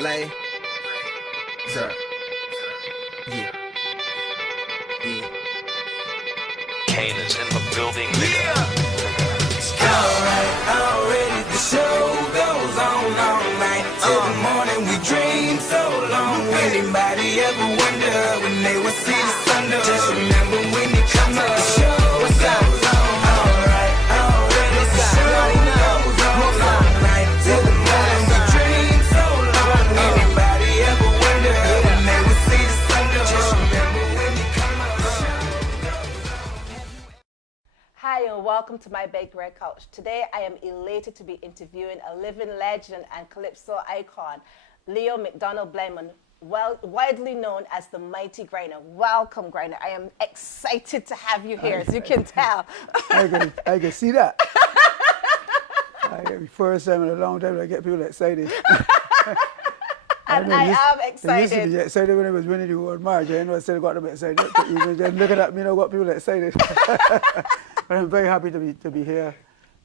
Lay. Sir. Yeah. Yeah. Kane is in the building. Already the show goes on all night till the morning. We dream so long. Anybody ever wonder when they would see the sun? Just remember when you come to the show goes on. Already the show goes on all night till the morning. We dream so long. Anybody ever wonder when they would see the sun? Just remember when you come to the show goes on. Hi and welcome to my Baked Red Couch. Today I am elated to be interviewing a living legend and calypso icon, Leo McDonald Blenman, widely known as the mighty Grynner. Welcome, Grynner. I am excited to have you here, as you can tell. I can see that. First time in a long time I get people excited. And I am They used to excited. be excited when I was winning the award march. I know I still got them excited. Even just looking at me, I got people excited. But I'm very happy to be here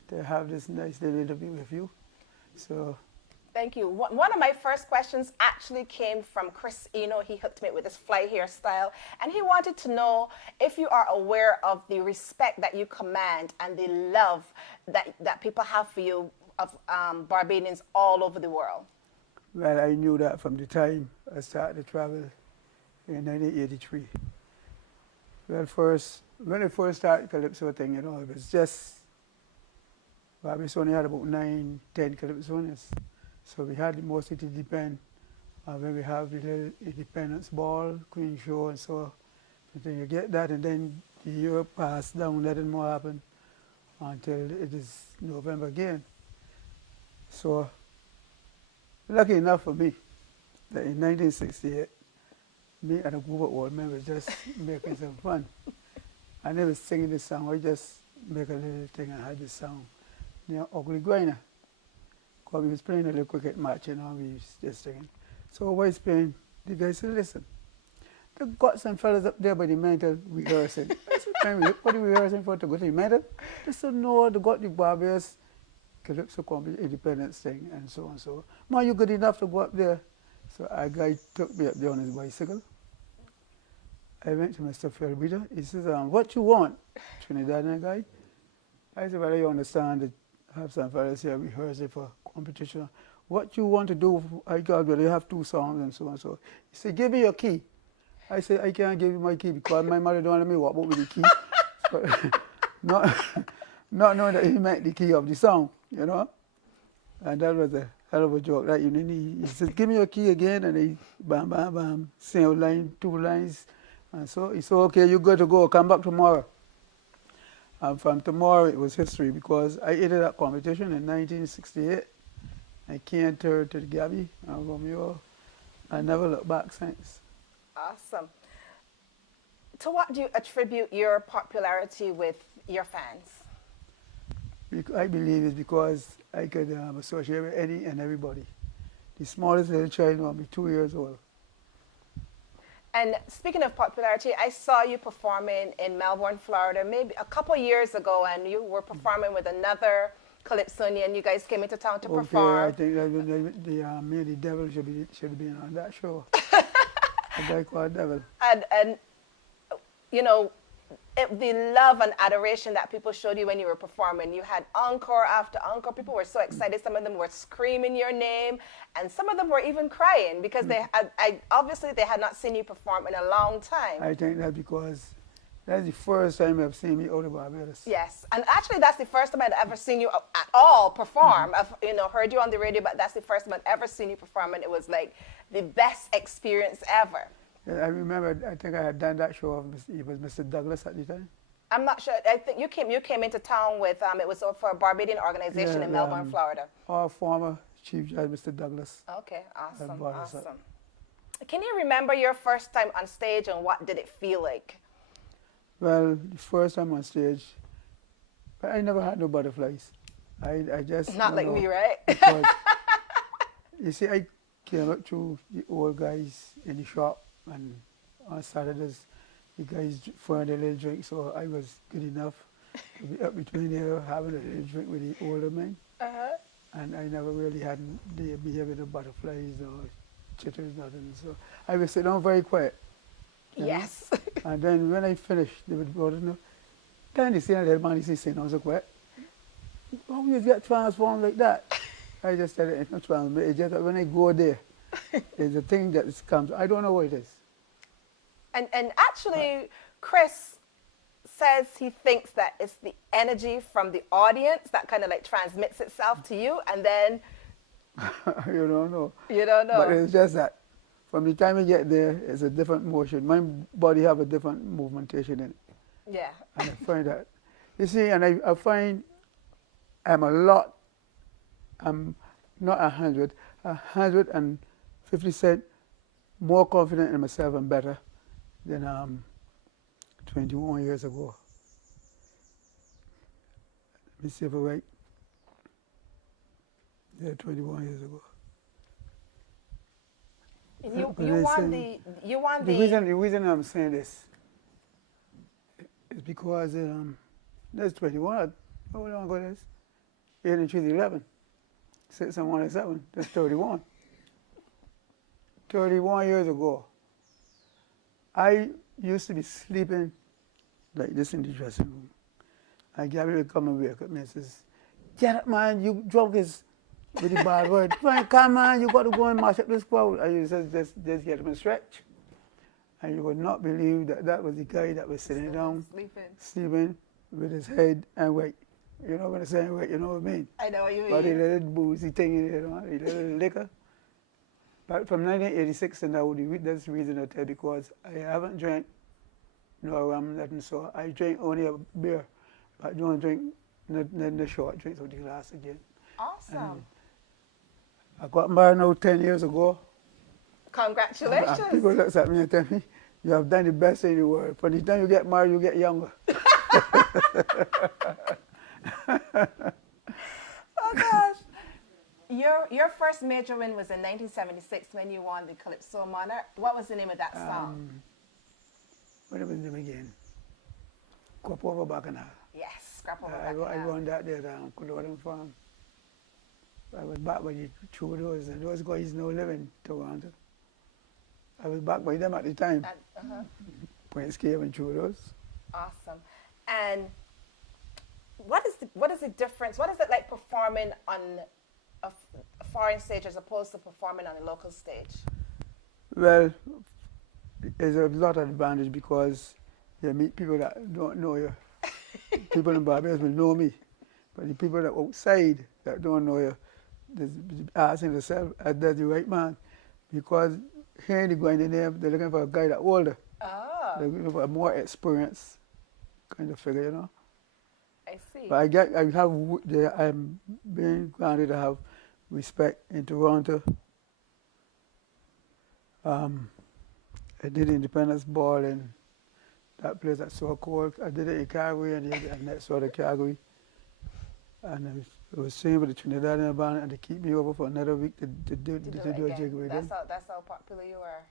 to have this nice little interview with you. So. Thank you. One of my first questions actually came from Chris Eno. He hooked me with this fly hairstyle, and he wanted to know if you are aware of the respect that you command and the love that people have for you, of Barbadians all over the world. Well, I knew that from the time I started to travel in 1983. Well, when I first started Calypso thing, it was just, Barbados only had about 9, 10 Calypsonians. So we had mostly to depend when we have the little Independence Ball, Queen Show, and so then you get that, and then the year passed down, nothing more happened until it is November again. So lucky enough for me that in 1968, me and a group of old men were just making some fun. I never singing this song, I just make a little thing and had this song near Ugly Grynner. Because we was playing a little cricket match, we was just singing. So while he's playing, the guy said, listen, they got some fellas up there by the mental rehearsing. I said, what are you rehearsing for, to go to the mental? They said, no, they got the Barbados Calypso Independence thing, and so on. So, man, you good enough to go up there? So a guy took me up there on his bicycle. I went to Mr. Felbrita. He says, what you want, Trinidadian guy? I said, well, you understand that I have some fellas here rehearsing for competition. What you want to do, I got, well, you have 2 songs and so on. So he said, give me your key. I said, I can't give you my key because my mother don't let me walk out with the key. So, not knowing that he meant the key of the song, And that was a hell of a joke that evening. He said, give me your key again, and he bam, bam, bam, sing a line, 2 lines. And so he said, okay, you got to go, come back tomorrow. And from tomorrow, it was history because I entered that competition in 1968. I came third to the Gabby and Romeo. I never looked back since. Awesome. To what do you attribute your popularity with your fans? I believe it's because I could associate with any and everybody. The smallest little child will be 2 years old. And speaking of popularity, I saw you performing in Melbourne, Florida, maybe a couple years ago, and you were performing with another Calypsonian. You guys came into town to perform. I think that me and the devil should have been on that show. A guy called Devil. And the love and adoration that people showed you when you were performing. You had encore after encore. People were so excited. Some of them were screaming your name, and some of them were even crying because obviously they had not seen you perform in a long time. I think that because that's the first time I've seen me out of Barbados. Yes, and actually that's the first time I'd ever seen you at all perform. I've heard you on the radio, but that's the first time I'd ever seen you perform, and it was like the best experience ever. I remember, I think I had done that show. It was Mr. Douglas at the time. I'm not sure. I think you came into town with, it was for a Barbadian organization in Melbourne, Florida. Our former Chief Judge, Mr. Douglas. Okay, awesome. Can you remember your first time on stage and what did it feel like? Well, the first time on stage, I never had no butterflies. I just... Not like me, right? Because, you see, I came up to the old guys in the shop, and on Saturdays, the guys found a little drink, so I was good enough to be up between there having a little drink with the older men. And I never really had the behavior of butterflies or chitters, nothing. So I would sit down very quiet. You know? Yes. And then when I finished, they would go, can you see that man is sitting down so quiet? How you get transformed like that? I just said it's not transformed. It's just that when I go there, there's a thing that comes. I don't know what it is. And actually, Chris says he thinks that it's the energy from the audience that kind of like transmits itself to you, and then You don't know. you don't know. But it's just that from the time you get there, it's a different motion. My body have a different movementation in it. Yeah. And I find that. You see, and I find I'm I'm not 150% more confident in myself and better than 21 years ago. Let me see if I right. Yeah, 21 years ago. You want The reason I'm saying this is because there's 21. How long ago this? 8 and 3 is 11. 6 and 1 is 7. That's 31. 31 years ago, I used to be sleeping like this in the dressing room. And Gabby would come and wake up me and says, "Get up, man, you drunk is with the bad word. Frank, come on, you got to go and mash up this crowd." And you said, just get him a stretch. And you would not believe that that was the guy that was sitting down, sleeping with his head and weight. You know what I'm saying? Weight, you know what I mean? I know what you mean. But a little boozy thing in it, a little liquor. But from 1986 and now, that's the reason I tell, because I haven't drank no rum, nothing, so I drink only a beer. I don't drink the short drinks of the glass again. Awesome. I got married now 10 years ago. Congratulations. And people look at me and tell me, you have done the best thing in the world. By the time you get married, you get younger. Oh gosh. Your first major win was in 1976 when you won the Calypso Monarch. What was the name of that song? What was the name again? Crop Over Bacchanal. Yes, Scrap Over I Bacchanal. won that there at Culloden Farm. I was back by the Trudeaus, and those guys now live in Toronto. I was back by them at the time. Prince Cave and Trudeaus. Awesome. And what is the difference? What is it like performing on a foreign stage as opposed to performing on a local stage? Well, there's a lot of advantage because you meet people that don't know you. People in Barbados will know me, but the people that outside that don't know you, they're asking themselves, "Is that the right man?" Because here they go in the name, they're looking for a guy that's older. Oh, They're looking for a more experienced kind of figure, you know. I see. But I'm being granted to have respect in Toronto. I did Independence Ball in that place that's so cold. I did it in Calgary and next door to Calgary. And I was singing with the Trinidadian band, and they keep me over for another week to do a jig with them. That's how popular you are.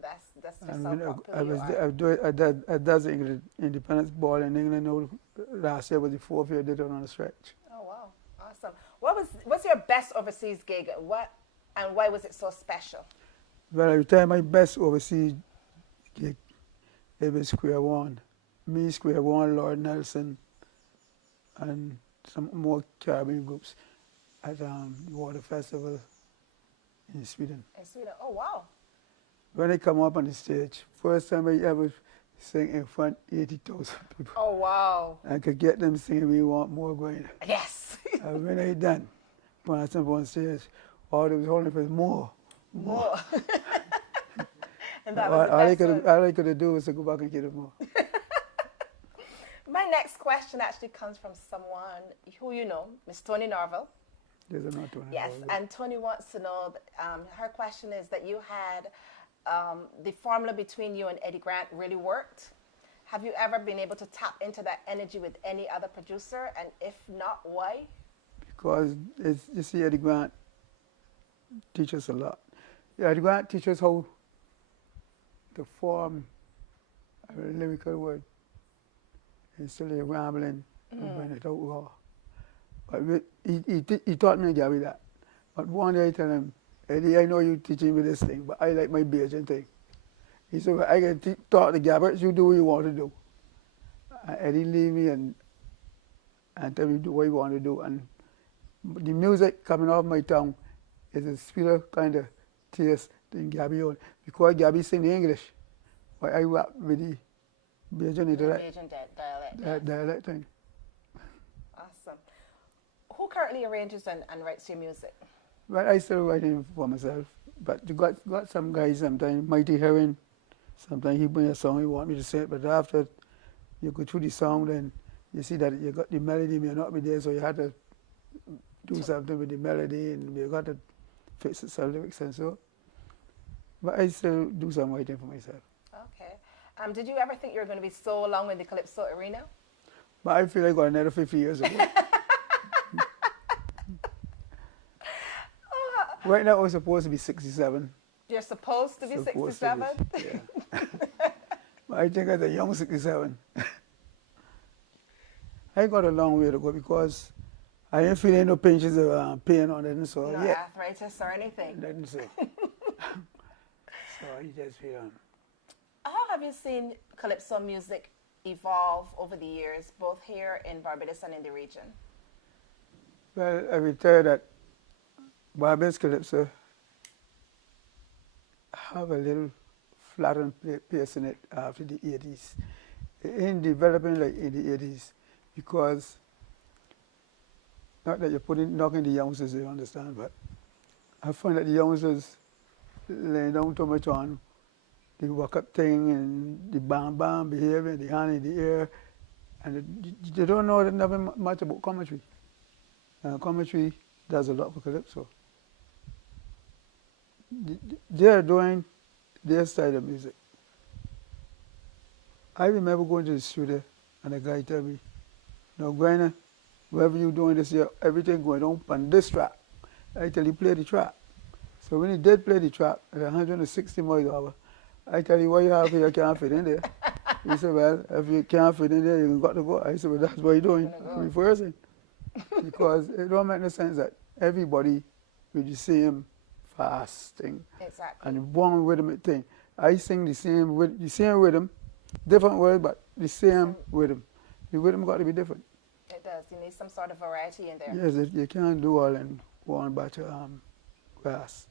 That's just And how popular I did the Independence Ball in England. Now, last year was the 4th year I did it on a stretch. Oh wow, awesome. What's your best overseas gig? And why was it so special? Well, I tell you, my best overseas gig, it was Square One. Me, Square One, Lord Nelson, and some more Caribbean groups at the Water Festival in Sweden. In Sweden. Oh wow. When I come up on the stage, first time I ever sing in front of 80,000 people. Oh wow. I could get them singing "We Want More" going. Yes. And when I done, when I stand on stage, all they was holding for is more. And that was all the I could do was to go back and get it more. My next question actually comes from someone who you know, Miss Tony Norville. There's another one. Yes, and Tony wants to know, her question is that you had the formula between you and Eddie Grant really worked. Have you ever been able to tap into that energy with any other producer? And if not, why? Because you see, Eddie Grant teaches a lot. Eddie Grant teaches how to form a lyrical word instead of rambling and bring it out raw. But he taught me, Gabby, that. But one day I tell him, Eddie, I know you teaching me this thing, but I like my Bajan thing. He said, well, I can talk to Gabbert, you do what you want to do. And Eddie leave me and tell me do what you want to do. And the music coming off my tongue is a sweeter kind of taste than Gabby own. Because Gabby sing the English, but I rap with the Bajan dialect thing. Awesome. Who currently arranges and writes your music? But I still writing for myself. But you got some guys sometimes, Mighty Heron, sometimes he bring a song, he want me to say it, but after you go through the song, then you see that you got the melody may not be there, so you had to do something with the melody, and you got to fix the lyrics and so. But I still do some writing for myself. Okay. Did you ever think you were going to be so long in the Calypso arena? But I feel like I got another 50 years ago. Right now, I'm supposed to be 67. You're supposed to be Supposed 67? to be, yeah. But I think I'm a young 67. I got a long way to go because I ain't feeling no pinches of pain on it, so No yeah. arthritis or anything? Nothing so. So I just feel How have you seen Calypso music evolve over the years, both here in Barbados and in the region? well, I will tell you that Barbados Calypso have a little flattened pace in it after the 80s. It ain't developing like in the 80s because, not that you're knocking the youngsters, you understand, but I find that the youngsters lay down too much on the walk-up thing and the bam-bam behavior, the hand in the air, and they don't know nothing much about commentary. Commentary does a lot for Calypso. They're doing their style of music. I remember going to the studio and a guy tell me, "No, Grynner, whatever you doing this year, everything going on this track." I tell you, play the track. So when he did play the track at 160 miles an hour, I tell you, what you have here, you can't fit in there. He said, well, if you can't fit in there, you got to go. I said, well, that's what you're doing, reversing. Because it don't make no sense that everybody with the same fast thing Exactly. and one rhythmic thing. I sing the same rhythm, different word, but the same rhythm. The rhythm got to be different. It does. You need some sort of variety in there. Yes, you can't do all in one batch of grass.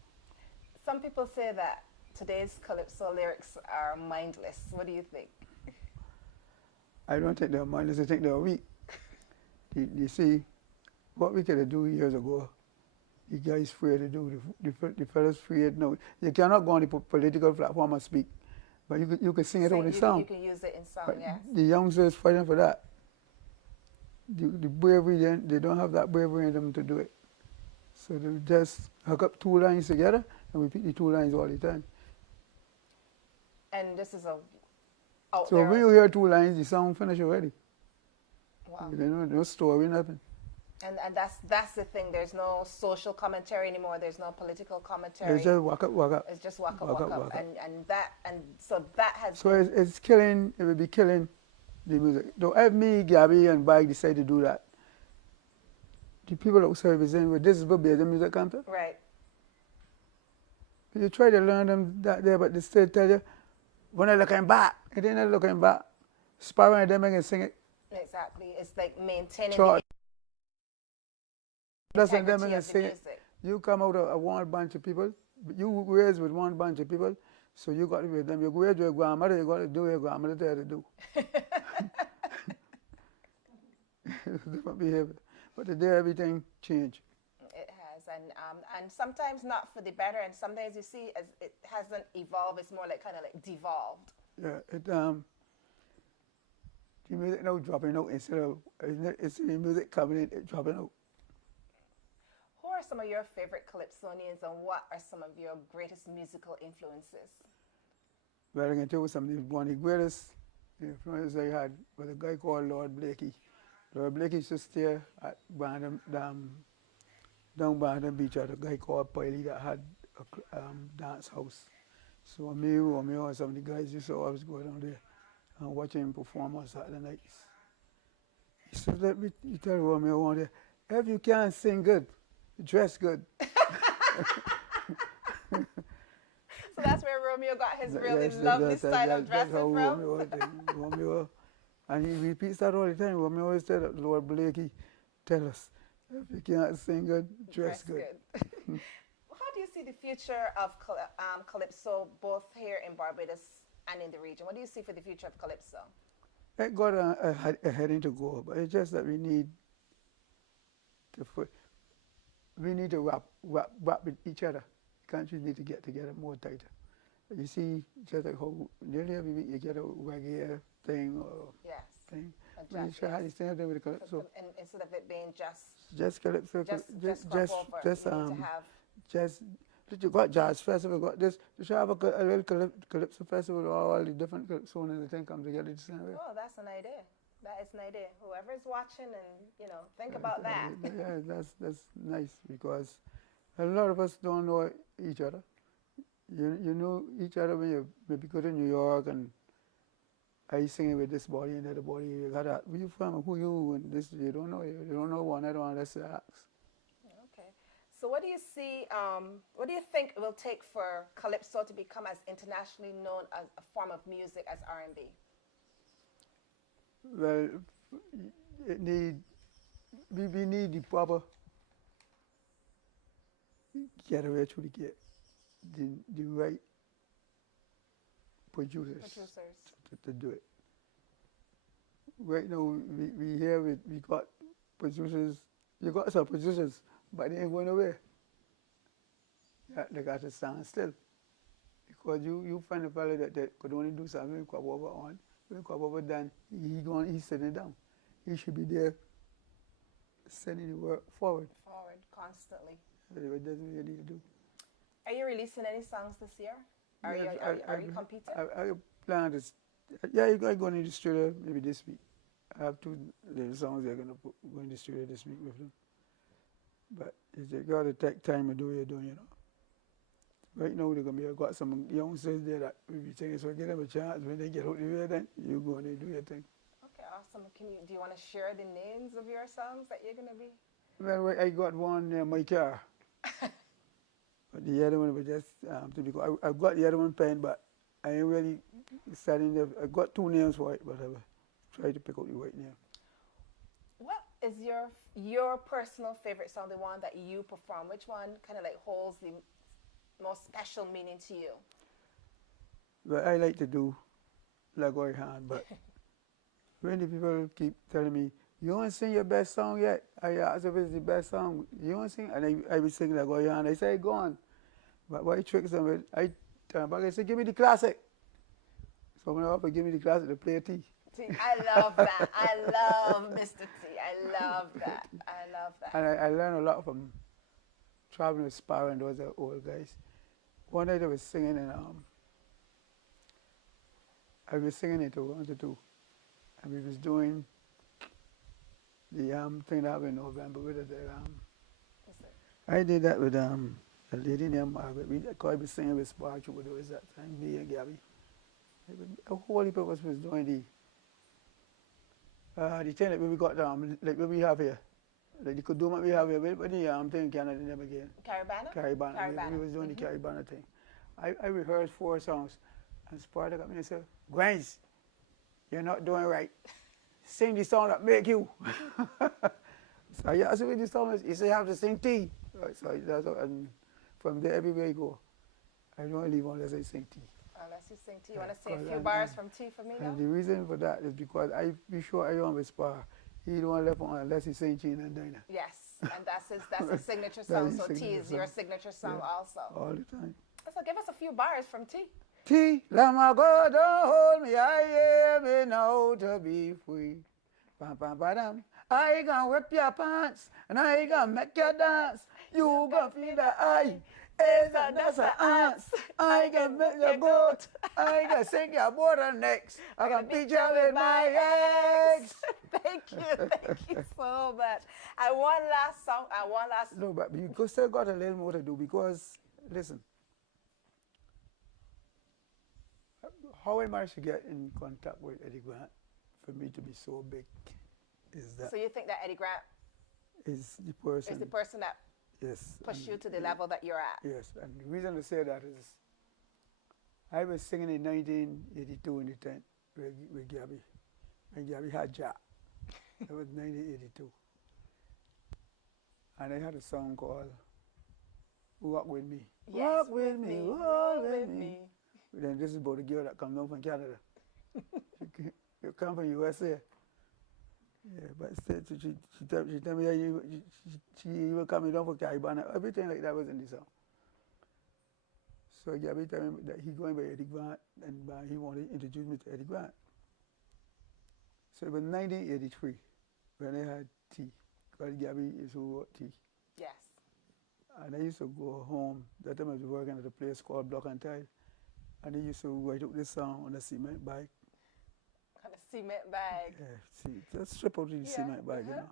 Some people say that today's Calypso lyrics are mindless. What do you think? I don't think they're mindless, I think they're weak. You see, what we could do years ago, the guys afraid to do, the fellas afraid. No, you cannot go on the political platform and speak, but you can sing it over the song. You can use it in song, But yes. the youngsters fighting for that. The bravery, they don't have that bravery in them to do it. So they just hook up two lines together and repeat the two lines all the time. And this is a out So there. when you hear two lines, the song finish already. Wow. You know, no story, nothing. And that's the thing. There's no social commentary anymore. There's no political commentary. It's just walk up, walk up. It's just walk up, Walk walk up, up. walk up. And so that has So it's killing, it will be killing the music. Don't have me, Gabby, and Bag decide to do that. The people outside be saying, well, this is where the music comes to. right. You try to learn them that there, but they still tell you, when they're looking back, it ain't looking back. Sparrow and them can sing it. Exactly. It's like maintaining Short. the That's when them integrity can of the sing it. music. You come out of one bunch of people, you raised with one bunch of people, so you got to be with them. You go with your grandmother, you got to do what your grandmother tell you to do. Different behavior. But today everything changed. It has, and sometimes not for the better, and sometimes you see as it hasn't evolved. It's more like kind of like devolved. Yeah, the music now dropping out instead of it's the music coming in, it dropping out. Who are some of your favorite Calypsonians, and what are some of your greatest musical influences? Well, I can tell you something. One of the greatest influences I had was a guy called Lord Blakey. Lord Blakey used to stay at Brandon, down Brandon Beach at a guy called Piley that had a dance house. So me, Romeo, and some of the guys used to always go down there and watch him perform on Saturday nights. He said, let me tell Romeo one day, if you can't sing good, dress good. So that's where Romeo got his really lovely style of dressing that's how from. Romeo, and he repeats that all the time. Romeo always said that Lord Blakey tell us, if you can't sing good, dress good. How do you see the future of Calypso, both here in Barbados and in the region? What do you see for the future of Calypso? It got a heading to go, but it's just that we need to wrap with each other. Countries need to get together more tighter. You see, just like how nearly every week you get a reggae thing or Yes. thing. A We try yes. the same thing with the Calypso. And instead of it being Just Calypso, just crop over, you need to have. just you got jazz festival, got this. You should have a little Calypso festival, all the different Calypso and everything come together the same way. Oh, that's an idea. That is an idea. Whoever's watching and, think about that. Yeah, that's nice because a lot of us don't know each other. You know each other when you maybe go to New York and are you singing with this body and that body? You got that. Where you from? Who you? And this you don't know. You don't know one another unless you ask. Okay. So what do you see, what do you think it will take for Calypso to become as internationally known as a form of music as R&B? Well, we need the proper get away to get the right producers to do it. Right now, we here we got producers. You got some producers, but they ain't going away. They got to stand still because you find a fellow that could only do something when come over on. When come over done, he's sitting down. He should be there sending the work forward. Forward, constantly. That's what you need to do. Are you releasing any songs this year? Are you competing? I plan to. Yeah, I'm going to the studio maybe this week. I have 2 little songs they're going to go in the studio this week with them. But you got to take time to do what you're doing, Right now, I've got some youngsters there that will be singing, so give them a chance. When they get out the way, then you go and do your thing. Okay, awesome. Do you want to share the names of your songs that you're going to be? Well, I got one near my car. But the other one was just typical. I've got the other one penned, but I ain't really starting there. I got 2 names for it, but I try to pick out the right name. What is your personal favorite song, the one that you perform? Which one kind of like holds the most special meaning to you? Well, I like to do Lagoy Hand, but when the people keep telling me, you don't sing your best song yet, I ask if it's the best song, you don't sing? And I will sing Lagoy Hand. I say, go on. But what tricks them with, I turn back and say, give me the classic. So when I offer, give me the classic to play a T. I love that. I love Mr. T. I love that. I love that. And I learned a lot from traveling with Sparrow and those old guys. One night I was singing in I was singing in Toronto, and we was doing the thing that happened in November with it. I did that with a lady named Margaret. I was singing with Sparrow with those that time, me and Gabby. A whole heap of us was doing the thing that we got like what we have here. Like the Kuduma we have here, but the thing in Canada never again. Caribana? We was doing the Caribana thing. I rehearsed 4 songs, and Sparta got me and said, Grands, you're not doing right. Sing the song that make you. So I asked him with the song, he said, you have to sing T. So that's what, and from there, everywhere you go, I don't leave unless I sing T. Unless you sing T. You want to say a few bars from T for me now? And the reason for that is because I be sure I don't with Sparta. He don't want left on unless he sing Gene and Dinah. Yes, and that's his signature song. So T is your signature song also. All the time. So give us a few bars from T. T, let my God don't hold me, I am in now to be free. Pam, pam, padam. I gonna whip your pants, and I gonna make you dance. You gonna feel the eye, that's an ants. I gonna make you goat, I gonna sing your bottlenecks. I gonna beat you with my eggs. Thank you so much. And one last song, No, but you still got a little more to do because, listen, how I managed to get in contact with Eddie Grant for me to be so big is that. So you think that Eddie Grant is the person that Yes. push and- you to the level that you're at. Yes, and the reason to say that is I was singing in 1982 in the tent with Gabby, and Gabby had Jack. It was 1982. And I had a song called Walk With Me. Yes, Walk with me, walk with me. Then this is about a girl that come down from Canada. She come from USA. Yeah, but she tell me that she even coming down from Caribbean. Everything like that was in the song. So Gabby tell me that he going by Eddie Grant and he wanted to introduce me to Eddie Grant. So it was 1983 when I had tea. Because Gabby is who wrote tea. Yes. And I used to go home. That time I was working at a place called Block and Tile. And I used to write out this song on a cement bike. On a cement bag. Yeah, see, just strip out the Yeah, cement bag, you know.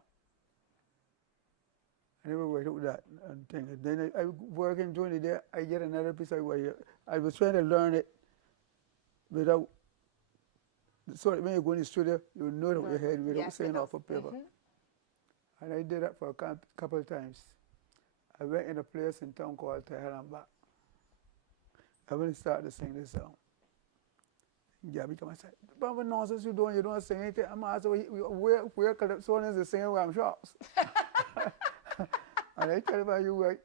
I never write out that and thing. And then I working during the day, I get another piece of write. I was trying to learn it without, so that when you go in the studio, you know it out your head without Yes, saying without- off of paper. And I did that for a couple of times. I went in a place in town called Tahel and Back. I really started to sing this song. Gabby come and said, "But what nonsense you doing? You don't sing anything." I'm asking, where Calypso is the singing where I'm shops? And I tell him, you right.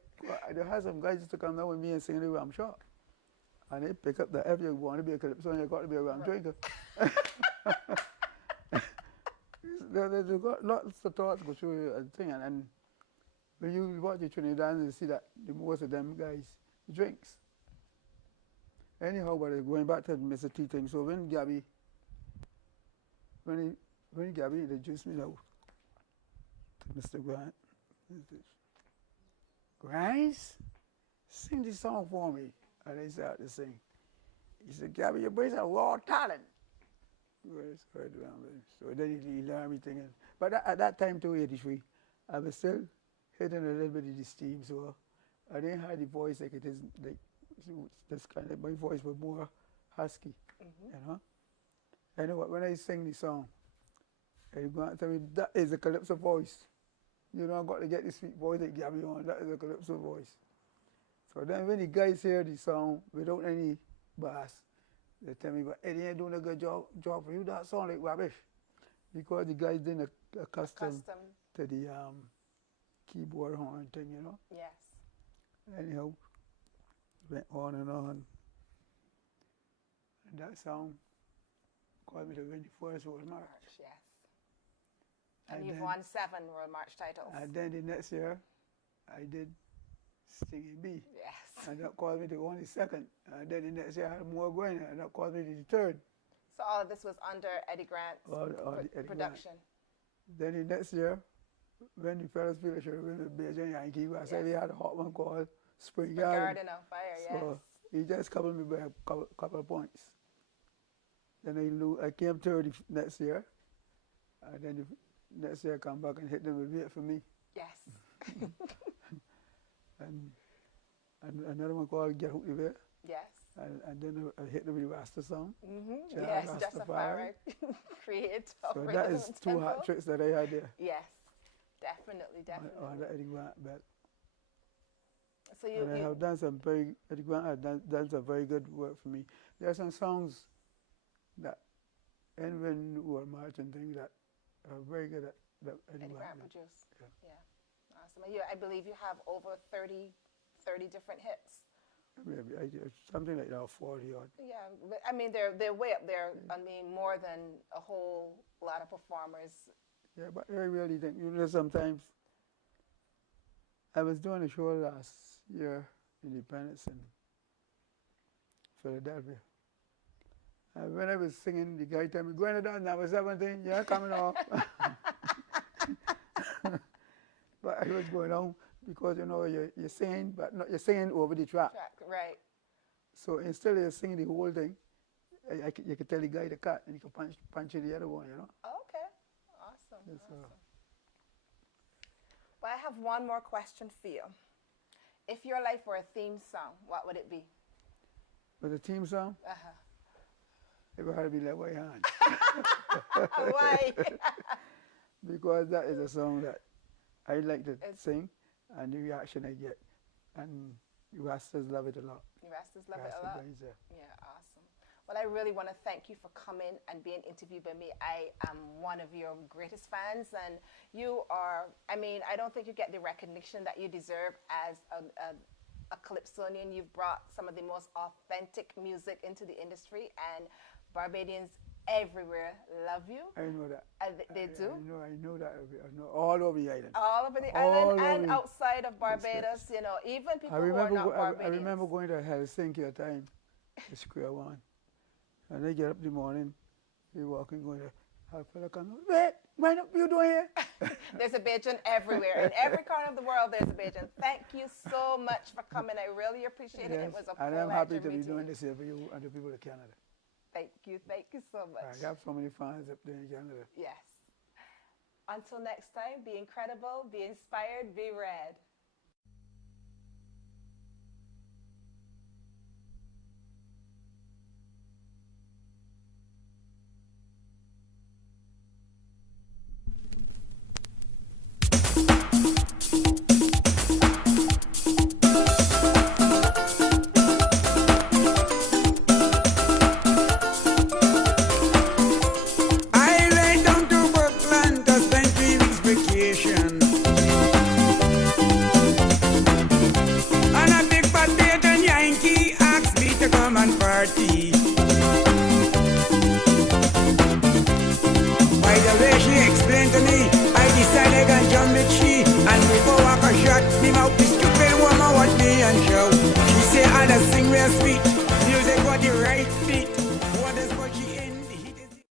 There had some guys used to come down with me and sing the Ram Shop. And they pick up that if you want to be a Calypso, you got to be a Ram drinker. They've got lots of thoughts go through and thing. And when you watch the Trinidad, you see that most of them guys drinks. Anyhow, but going back to Mr. T thing, so when Gabby introduced me now to Mr. Grant, Grimes, sing this song for me. And I started to sing. He said, "Gabby, you bring a raw talent." So then he learned me thinking. But at that time, too, 83, I was still hitting a little bit of the steam, so I didn't have the voice like it is, like this kind of, my voice was more husky, you know? Anyway, when I sing the song, they go and tell me, that is a Calypso voice. You know, I've got to get the sweet voice that Gabby on, that is a Calypso voice. So then when the guys hear the song without any bass, they tell me, "But Eddie ain't doing a good job for you, that sound like rubbish." Because the guys didn't accustomed to the keyboard horn thing, you know? Yes. Anyhow, went on and on. And that song caused me to win the first World March. Yes. And you've then- won 7 World March titles. And then the next year, I did Stinging Bee. Yes. And that caused me to win the second. And then the next year, I had more Grynner, and that caused me to the third. So all of this was under Eddie Grant's All the Eddie Grant. production. Then the next year, when the fellas feel should have been with Beijing Yankee, I said we had a hot one called Spring The Garden. Garden on Fire, So yes. he just covered me by a couple of points. Then I came third the next year. And then the next year I come back and hit them with Wait For Me. Yes. And another one called Get Hooked With It. Yes. And then I hit them with the Rasta song. Yes, Rastafari. Justified. Creator. So that is 2 hot tricks that I had there. Yes. Definitely, definitely. On the Eddie Grant belt. So And I you have done some Eddie Grant has done some very good work for me. There are some songs that end when World March and things that are very good at that Eddie Eddie Grant did. produced. Yeah. Yeah. Awesome. And I believe you have over 30 different hits. Maybe something like that, 40 odd. Yeah, but I mean they're way up there. I mean more than a whole lot of performers. Yeah, but I really think, you know, sometimes I was doing a show last year, Independence in Philadelphia. And when I was singing, the guy told me, "Going down, I was 17, you're coming off." But I was going on because, you know, you're singing, but not, you're singing over the track. Right. So instead of singing the whole thing, you could tell the guy to cut and you could punch in the other one, you know? Okay. Awesome. Yes, awesome. But I have one more question for you. If your life were a theme song, what would it be? But the theme song, Uh-huh. it would have to be Let Way Hand. Why? Because that is a song that I like to sing. and the reaction I get. And the Rastas love it a lot. The Rastas love it a Rasta lot. boys, yeah. Yeah, awesome. Well, I really want to thank you for coming and being interviewed by me. I am one of your greatest fans, and you are, I mean, I don't think you get the recognition that you deserve as a Calypsonian. You've brought some of the most authentic music into the industry, and Barbadians everywhere love you. I know that. They do? I know that. I know all over the island. All over the All island and over. outside of Barbados, you know, even people who are not Barbadians. I remember going to Helsinki at a time, the Square One. And I get up in the morning, they walking, going to, how fella come, wait, what are you doing here? There's a Bajan everywhere. In every corner of the world, there's a Bajan. Thank you so much for coming. I really appreciate it. It was a pleasure. And I'm happy to be meeting doing you. this here for you and the people of Canada. Thank you so much. I got so many fans up there in Canada. Yes. Until next time, be incredible, be inspired, be red. I went down to Brooklyn to spend 3 weeks vacation. And a big potato Yankee asked me to come and party. By the way she explained to me, I decided I can jump with she. And before I could shut me mouth, the stupid woman watched me and shout. She said, I'd sing real sweet, music was the right